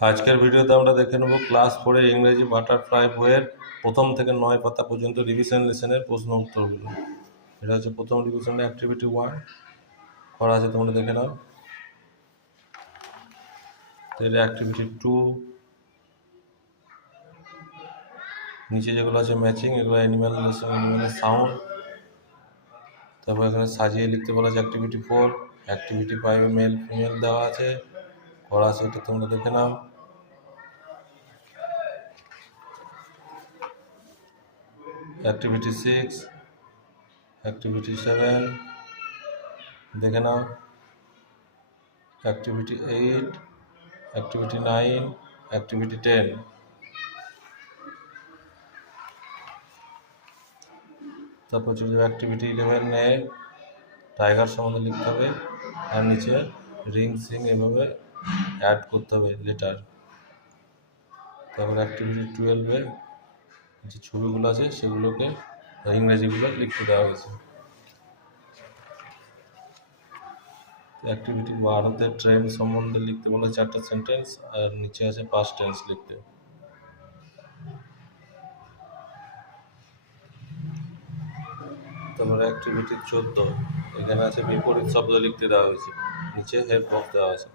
আজকের ভিডিওতে আমরা দেখে নেব ক্লাস 4 এর ইংরেজি বাটারফ্লাই বইয়ের প্রথম থেকে 9 পাতা পর্যন্ত রিভিশন লেসনের প্রশ্ন উত্তরগুলো। এটা হচ্ছে প্রথম রিভিশনের অ্যাক্টিভিটি 1 করা আছে, তোমরা দেখে নাও। এটা অ্যাক্টিভিটি 2, নিচে যেগুলো আছে ম্যাচিং, এগুলো অ্যানিম্যাল লেসন, অ্যানিম্যালের সাউন্ড। তারপর এখানে সাজিয়ে লিখতে বলা আছে অ্যাক্টিভিটি 4, অ্যাক্টিভিটি 5 মেল ফিমেল দেওয়া আছে, করা আছে, এটা তোমরা দেখে নাও। অ্যাক্টিভিটি 6, অ্যাক্টিভিটি 7 দেখে নাও, অ্যাক্টিভিটি 8, অ্যাক্টিভিটি 9, অ্যাক্টিভিটি 10। তারপর চলে যাবে অ্যাক্টিভিটি 11 টাইগার সম্বন্ধে লিখতে হবে, আর নিচে রিং সিং এভাবে অ্যাড করতে হবে লেটার। তারপর অ্যাক্টিভিটি 12 যে ছবিগুলো আছে সেগুলোকে ইংরেজিগুলো লিখতে দেওয়া হয়েছে। অ্যাক্টিভিটি 12 ট্রেন সম্বন্ধে লিখতে বলে 4টা সেন্টেন্স, আর নিচে আছে পাস্ট টেন্স লিখতে। তারপর অ্যাক্টিভিটি 14 এখানে আছে বিপরীত শব্দ লিখতে দেওয়া হয়েছে, নিচে হেল্প বক্স দেওয়া আছে।